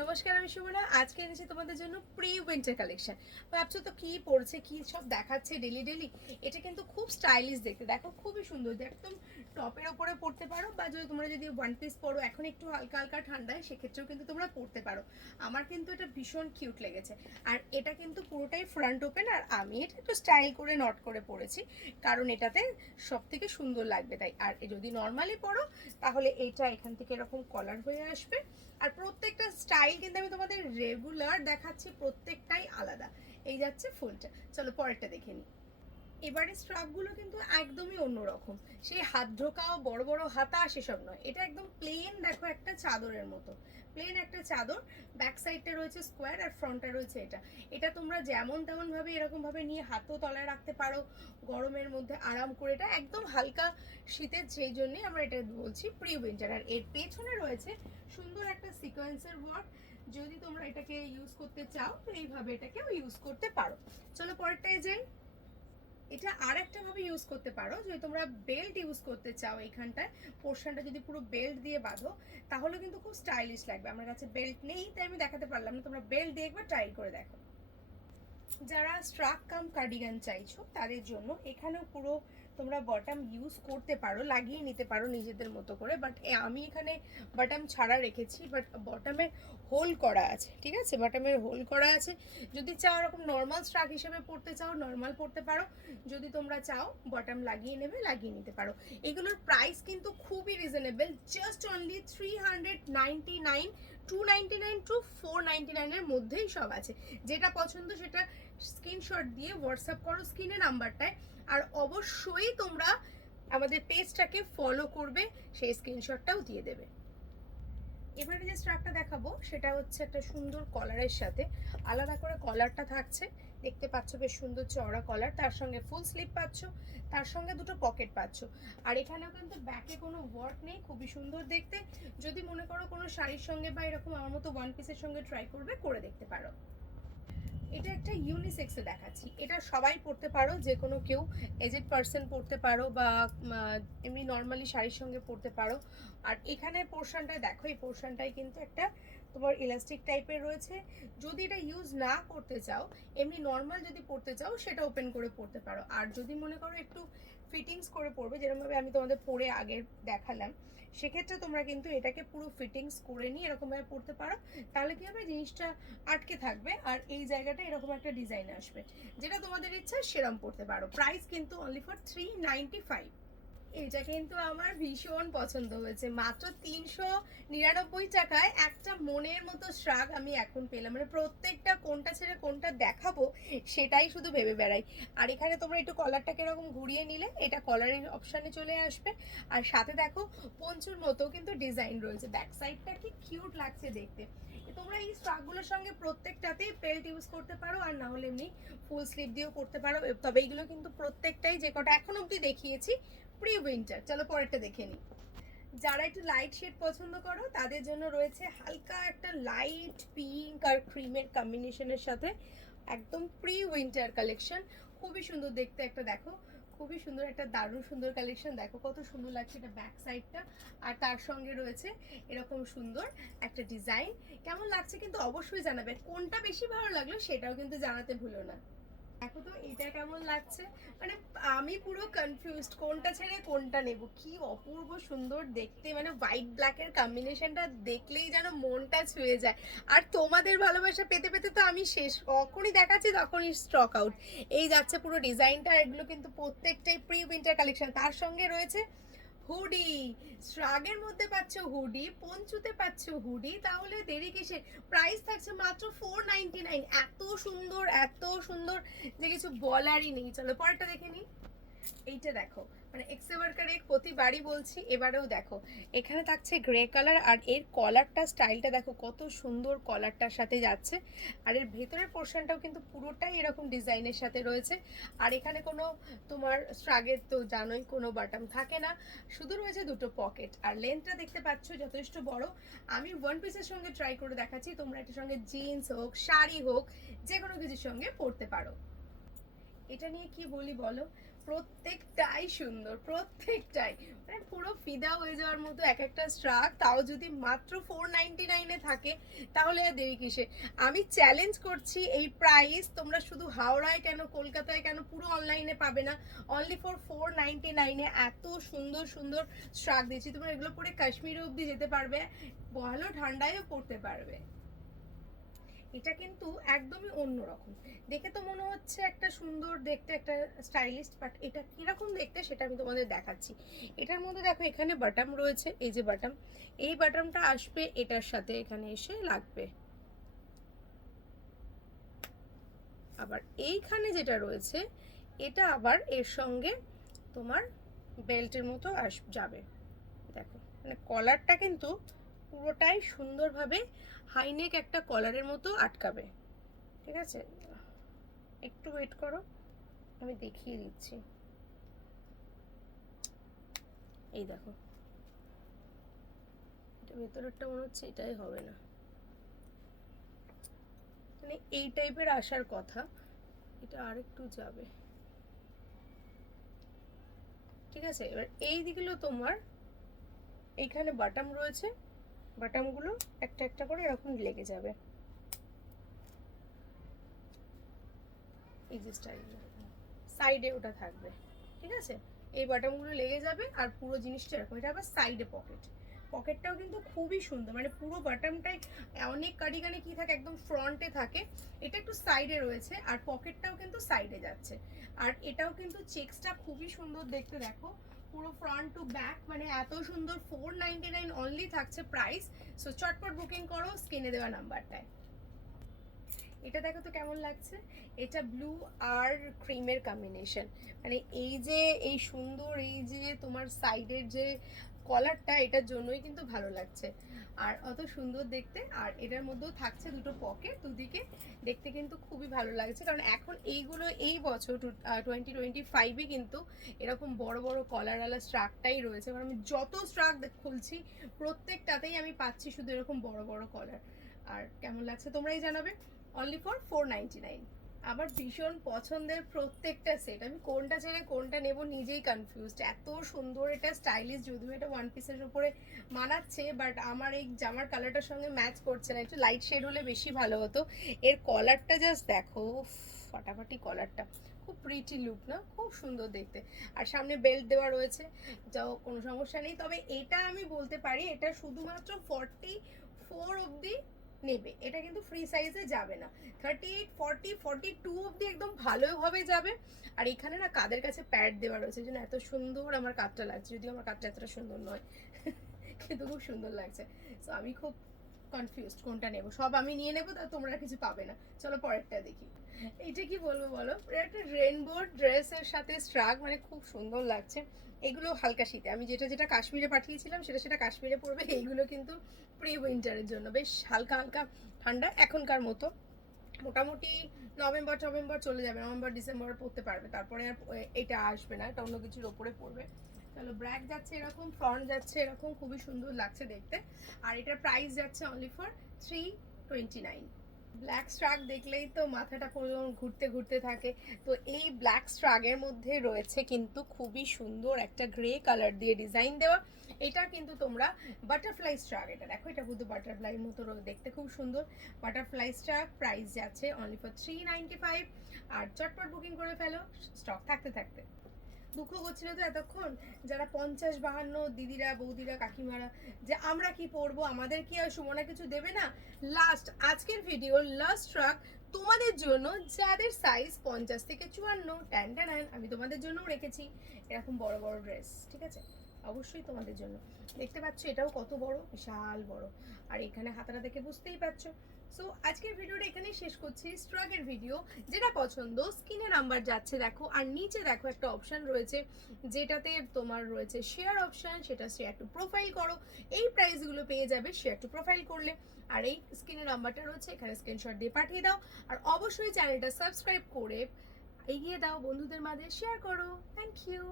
নমস্কার, আমি সুমনা। আজকে এনেছি তোমাদের জন্য প্রি উইন্টার কালেকশন। ভাবছো তো কি পড়ছে, কি সব দেখাচ্ছে ডেলি ডেলি। এটা কিন্তু খুব স্টাইলিশ দেখতে, দেখো খুবই সুন্দর। একদম টপের ওপরে পরতে পারো, বা যদি তোমরা যদি ওয়ান পিস পরো এখন একটু হালকা হালকা ঠান্ডায়, সেক্ষেত্রেও কিন্তু তোমরা পরতে পারো। আমার কিন্তু এটা ভীষণ কিউট লেগেছে। আর এটা কিন্তু পুরোটাই ফ্রন্ট ওপেন, আর আমি এটা একটু স্টাইল করে নট করে পরেছি, কারণ এটাতে সব থেকে সুন্দর লাগবে তাই। আর যদি নর্মালি পরো তাহলে এটা এখান থেকে এরকম কলার হয়ে আসবে। আর প্রত্যেকটা স্টাইল কিন্তু আমি তোমাদের রেগুলার দেখাচ্ছি, প্রত্যেকটাই আলাদা। এই যাচ্ছে ফুলটা, চলো পরেরটা দেখে নিই। এবারে স্ট্রাকগুলো কিন্তু একদমই অন্যরকম, সেই হাত ঢোকাও বড় বড় হাতা সেসব নয়। এটা একদম প্লেন, দেখো একটা চাদরের মতো প্লেন একটা চাদর। ব্যাক সাইডটা রয়েছে স্কোয়ার আর ফ্রন্টটা রয়েছে এটা। এটা তোমরা যেমন তেমন ভাবে এরকম ভাবে নিয়ে হাতও তলায় রাখতে পারো, গরমের মধ্যে আরাম করে। এটা একদম হালকা শীতের, সেই জন্যই আমরা এটা বলছি প্রি উইন্টার। আর এর পেছনে রয়েছে সুন্দর একটা সিকোয়েন্সের ওয়ার্ক। যদি তোমরা এটাকে ইউজ করতে চাও তো এইভাবে এটাকেও ইউজ করতে পারো। চলো পরেরটায় যাই। এটা আর একটা ভাবে ইউজ করতে পারো, যদি তোমরা বেল্ট ইউজ করতে চাও, এইখানটায় পোর্শনটা যদি পুরো বেল্ট দিয়ে বাঁধো তাহলে কিন্তু খুব স্টাইলিশ লাগবে। আমার কাছে বেল্ট নেই তাই আমি দেখাতে পারলাম না, তোমরা বেল্ট দিয়ে একবার ট্রাই করে দেখো। যারা স্ট্রাক কাম কার্ডিগান চাইছো তাদের জন্য এখানেও পুরো তোমরা বটম ইউজ করতে পারো, লাগিয়ে নিতে পারো নিজেদের মতো করে। বাট আমি এখানে বটম ছাড়া রেখেছি, বাট বটমে হোল করা আছে, ঠিক আছে, বটমের হোল করা আছে। যদি চাও এরকম নর্মাল স্ট্রাক হিসেবে পড়তে চাও নর্মাল পড়তে পারো, যদি তোমরা চাও বটম লাগিয়ে নেবে লাগিয়ে নিতে পারো। এগুলোর প্রাইস কিন্তু খুবই রিজনেবল, জাস্ট অনলি 399, 299 টু 499 এর মধ্যেই সব আছে। যেটা পছন্দ সেটা স্ক্রিনশট দিয়ে হোয়াটসঅ্যাপ করো স্ক্রিনে নাম্বারটায়। আর অবশ্যই তোমরা আমাদের পেজটাকে ফলো করবে, সেই স্ক্রিনশটটাও দিয়ে দেবে। এবারে যে স্ট্রাকটা দেখাবো সেটা হচ্ছে একটা সুন্দর কলারের সাথে, আলাদা করে কলারটা থাকছে, দেখতে পাচ্ছ বেশ সুন্দর চওড়া কলার, তার সঙ্গে ফুল স্লিভ পাচ্ছ, তার সঙ্গে দুটো পকেট পাচ্ছ। আর এখানেও কিন্তু ব্যাকে কোনো ওয়ার্ক নেই, খুবই সুন্দর দেখতে। যদি মনে করো কোনো শাড়ির সঙ্গে বা এরকম আমার মতো ওয়ান পিসের সঙ্গে ট্রাই করবে, করে দেখতে পারো। এটা একটা ইউনিসেক্সে দেখাচ্ছি, এটা সবাই পরতে পারো, যে কোনো কেউ এজেড পার্সন পরতে পারো, বা এমনি নর্মালি শাড়ির সঙ্গে পরতে পারো। আর এখানে পোর্শনটায় দেখো, এই পোর্শনটায় কিন্তু একটা তোমার ইলাস্টিক টাইপের রয়েছে। যদি এটা ইউজ না করতে চাও, এমনি নর্মাল যদি পরতে চাও সেটা ওপেন করে পরতে পারো। আর যদি মনে করো একটু ফিটিংস করে পরবে, যেরকমভাবে আমি তোমাদের পরে আগে দেখালাম, সেক্ষেত্রে তোমরা কিন্তু এটাকে পুরো ফিটিংস করে নিয়ে এরকমভাবে পরতে পারো। তাহলে কি হবে, জিনিসটা আটকে থাকবে আর এই জায়গাটা এরকম একটা ডিজাইন আসবে। যেটা তোমাদের ইচ্ছা সেরকম পড়তে পারো। প্রাইস কিন্তু অনলি ফর 395। এটা কিন্তু আমার ভীষণ পছন্দ হয়েছে, মাত্র 399 টাকায় একটা মনের মতো শ্রাগ আমি এখন পেলাম। মানে প্রত্যেকটা কোনটা ছেড়ে কোনটা দেখাবো সেটাই শুধু ভেবে বেড়াই। আর এখানে তোমরা একটু কলারটাকে এরকম ঘুরিয়ে নিলে এটা কলারের অপশানে চলে আসবে। আর সাথে দেখো পঞ্চুর মতো কিন্তু ডিজাইন রয়েছে, ব্যাক সাইডটা কি কিউট লাগছে দেখতে। তোমরা এই স্ট্রাকগুলোর সঙ্গে প্রত্যেকটাতেই বেল্ট ইউজ করতে পারো, আর না হলে এমনি ফুল স্লিভ দিয়েও করতে পারো। তবে এইগুলো কিন্তু প্রত্যেকটাই, যে কটা এখন অবধি দেখিয়েছি, প্রি উইন্টার। চলো পরেরটা দেখে নিই। যারা একটু লাইট শেড পছন্দ করো তাদের জন্য রয়েছে হালকা একটা লাইট পিঙ্ক আর ক্রিমের কম্বিনেশনের সাথে একদম প্রি উইন্টার কালেকশন। খুবই সুন্দর দেখতে একটা, দেখো খুবই সুন্দর একটা, দারুণ সুন্দর কালেকশন। দেখো কত সুন্দর লাগছে এটা ব্যাক সাইডটা, আর তার সঙ্গে রয়েছে এরকম সুন্দর একটা ডিজাইন। কেমন লাগছে কিন্তু অবশ্যই জানাবে, কোনটা বেশি ভালো লাগলো সেটাও কিন্তু জানাতে ভুলো না। দেখো তো এটা কেমন লাগছে, মানে আমি পুরো কনফিউজড কোনটা ছেড়ে কোনটা নেব। কি অপূর্ব সুন্দর দেখতে, মানে হোয়াইট ব্ল্যাকের কম্বিনেশনটা দেখলেই যেন মনটা ছুঁয়ে যায়। আর তোমাদের ভালোবাসা পেতে পেতে তো আমি শেষ, কখনই দেখাচ্ছি তখনই স্টক আউট। এই যাচ্ছে পুরো ডিজাইনটা। এগুলো কিন্তু প্রত্যেকটাই প্রি উইন্টার কালেকশন। তার সঙ্গে রয়েছে হুডি, শ্রাগের মধ্যে পাচ্ছ হুডি, পঞ্চুতে পাচ্ছ হুডি, তাহলে দেরি কিসের। প্রাইস থাকছে মাত্র 499। এত সুন্দর এত সুন্দর যে কিছু বলারই নেই। চলো পরেরটা দেখে নিই। এইটা দেখো, মানে এক্সে ওয়ার্কারে প্রতিবারই বলছি, এবারেও দেখো এখানে থাকছে গ্রে কালার, আর এর কলারটা স্টাইলটা দেখো কত সুন্দর কলারটার সাথে যাচ্ছে। আর এর ভেতরের পোর্শনটাও কিন্তু পুরোটাই এরকম ডিজাইনের সাথে রয়েছে। আর এখানে কোনো তোমার স্ট্রাগের তো জানোই কোনো বাটন থাকে না, শুধু রয়েছে দুটো পকেট। আর লেন্থটা দেখতে পাচ্ছ যথেষ্ট বড়। আমি ওয়ান পিসের সঙ্গে ট্রাই করে দেখাচ্ছি, তোমরা এটার সঙ্গে জিন্স হোক শাড়ি হোক যে কোনো কিছুর সঙ্গে পরতে পারো। এটা নিয়ে কি বলি বলো, প্রত্যেকটাই সুন্দর, প্রত্যেকটাই মানে পুরো ফিদা হয়ে যাওয়ার মতো এক একটা স্ট্রাক, তাও যদি মাত্র 499 থাকে তাহলে আর দেরি কিসে। আমি চ্যালেঞ্জ করছি এই প্রাইস তোমরা শুধু হাওড়ায় কেন, কলকাতায় কেন, পুরো অনলাইনে পাবে না। অনলি ফর 499 এত সুন্দর সুন্দর স্ট্রাক দিয়েছি, তোমরা এগুলো পরে কাশ্মীর অবধি যেতে পারবে, ভালো ঠান্ডায়ও পড়তে পারবে। এটা কিন্তু একদমই অন্যরকম, দেখে তো মনে হচ্ছে একটা সুন্দর দেখতে, একটা স্টাইলিশ, বাট এটা কিরকম দেখতে সেটা আমি তোমাদের দেখাচ্ছি। এটার মধ্যে দেখো এখানে বাটন রয়েছে, এই যে বাটন, এই বাটনটা আসবে এটার সাথে, এখানে এসে লাগবে। আবার এইখানে যেটা রয়েছে এটা আবার এর সঙ্গে তোমার বেল্টের মতো যাবে। দেখো মানে কলারটা কিন্তু পুরোটাই সুন্দরভাবে হাইনেক একটা কলারের মতো আটকাবে, ঠিক আছে। একটু ওয়েট করো, আমি দেখিয়ে দিচ্ছি। এই দেখো, এটা ভেতরেরটা মনে হচ্ছে এটাই হবে না, মানে এই টাইপের আসার কথা, এটা আরেকটু যাবে, ঠিক আছে। এবার এই দিকগুলো তোমার এইখানে বাটাম রয়েছে, বাটামগুলো একটা একটা করে এরকম লেগে যাবে, এই যে স্টাইলটা সাইডে ওটা থাকবে, ঠিক আছে। এই বাটনগুলো লেগে যাবে আর পুরো জিনিসটা এরকম। এটা আবার সাইডে পকেট, পকেটটাও কিন্তু খুবই সুন্দর, মানে পুরো বাটনটাই, অনেক কার্ডিগানে কি থাকে একদম ফ্রন্টে থাকে, এটা একটু সাইডে রয়েছে আর পকেটটাও কিন্তু সাইডে যাচ্ছে। আর এটাও কিন্তু চেক্সটা খুবই সুন্দর দেখতে, দেখো পুরো ফ্রন্ট টু ব্যাক, মানে এত সুন্দর। 499 অনলি থাকছে প্রাইস। সো চটপট বুকিং করো স্ক্রিনে দেওয়া নাম্বারটায়। এটা দেখো তো কেমন লাগছে, এটা ব্লু আর ক্রিমের কম্বিনেশন, মানে এই যে এই সুন্দর এই যে তোমার সাইডের যে কলারটা, এটার জন্যই কিন্তু ভালো লাগছে আর অত সুন্দর দেখতে। আর এটার মধ্যেও থাকছে দুটো পকেট দুদিকে, দেখতে কিন্তু খুবই ভালো লাগছে, কারণ এখন এইগুলো এই বছর 2025-এ কিন্তু এরকম বড় বড় কলারওয়ালা স্ট্রাকটাই রয়েছে। কারণ আমি যত স্ট্রাক খুলছি প্রত্যেকটাতেই আমি পাচ্ছি শুধু এরকম বড় বড় কলার। আর কেমন লাগছে তোমরাই জানাবে। Only for 499। আমার ভীষণ পছন্দের প্রত্যেকটা সেট, আমি কোনটা ছেড়ে কোনটা নেব নিজেই কনফিউজড, এত সুন্দর এটা স্টাইলিশ। যদিও এটা ওয়ান পিসের উপরে মানাচ্ছে, বাট আমার এই জামার কালারটার সঙ্গে ম্যাচ করছে না, একটু লাইট শেড হলে বেশি ভালো হতো। এর কলারটা জাস্ট দেখো, ফাটাফাটি কলারটা, খুব প্রিটি লুক না, খুব সুন্দর দেখতে। আর সামনে বেল্ট দেওয়া রয়েছে, যাও কোনো সমস্যা নেই। তবে এটা আমি বলতে পারি এটা শুধুমাত্র 44 অবধি নেবে, এটা কিন্তু ফ্রি সাইজে যাবে না। 38, 40, 42 অবধি একদম ভালোভাবে যাবে। আর এখানে না কাদের কাছে প্যাড দেওয়া রয়েছে, জন্য এত সুন্দর আমার কাঠটা লাগছে, যদিও আমার কাঠটা এতটা সুন্দর নয় কিন্তু খুব সুন্দর লাগছে। তো আমি খুব কনফিউজড কোনটা নেব, সব আমি নিয়ে নেবো, তা তোমরা কিছু পাবে না। চলো পরেরটা দেখি। এইটা কি বলবো বলো, একটা রেনবো ড্রেসের সাথে স্ট্রাক, মানে খুব সুন্দর লাগছে। এগুলো হালকা শীতে, আমি যেটা যেটা কাশ্মীরে পাঠিয়েছিলাম সেটা সেটা কাশ্মীরে পড়বে, এইগুলো কিন্তু প্রি উইন্টারের জন্য বেশ হালকা হালকা ঠান্ডা এখনকার মতো। মোটামুটি নভেম্বর চলে যাবে, নভেম্বর ডিসেম্বর পড়তে পারবে, তারপরে আর এটা আসবে না, এটা অন্য কিছুর ওপরে পড়বে। চলো ব্র্যাক যাচ্ছে এরকম, ফ্রন্ট যাচ্ছে এরকম, খুবই সুন্দর লাগছে দেখতে। আর এটার প্রাইস যাচ্ছে অনলি ফর 329। ব্ল্যাক স্ট্রাক দেখলেই তো মাথাটা পুরো ঘুরতে ঘুরতে থাকে। তো এই ব্ল্যাক স্ট্রাগের মধ্যে রয়েছে কিন্তু খুবই সুন্দর একটা গ্রে কালার দিয়ে ডিজাইন দেওয়া। এটা কিন্তু তোমরা বাটারফ্লাই স্ট্রাক, এটা দেখো এটা কিন্তু বাটারফ্লাই মতো দেখতে খুব সুন্দর। বাটারফ্লাই স্ট্রাক প্রাইস যাচ্ছে অনলি ফর 395। আর চটপট বুকিং করে ফেলো স্টক থাকতে থাকতে। দুঃখ করছিল তো এতক্ষণ যারা 50-52 দিদিরা বৌদিরা কাকিমারা, যে আমরা কি পরবো, আমাদের কি আর সুমনা কিছু দেবে না। লাস্ট আজকের ভিডিও লাস্ট ট্রাক তোমাদের জন্য, যাদের সাইজ 50 থেকে 54, ট্যান আমি তোমাদের জন্য রেখেছি এরকম বড় বড় ড্রেস, ঠিক আছে। অবশ্যই তোমাদের জন্য। দেখতে পাচ্ছ এটাও কত বড়, বিশাল বড়। আর এখানে হাতাটা দেখে বুঝতেই পারছো। সো আজকের ভিডিওটা এখানেই শেষ করছি। স্ট্রাগের ভিডিও যেটা পছন্দ স্ক্রিনে নাম্বার যাচ্ছে দেখো, আর নিচে দেখো একটা অপশন রয়েছে যেটাতে তোমার রয়েছে শেয়ার অপশন, সেটা শেয়ার টু প্রোফাইল করো, এই প্রাইসগুলো পেয়ে যাবে শেয়ার টু প্রোফাইল করলে। আর এই স্ক্রিনে নাম্বারটা রয়েছে, এখানে স্ক্রিনশট দিয়ে পাঠিয়ে দাও। আর অবশ্যই চ্যানেলটা সাবস্ক্রাইব করে এগিয়ে দাও, বন্ধুদের মাঝে শেয়ার করো। Thank you.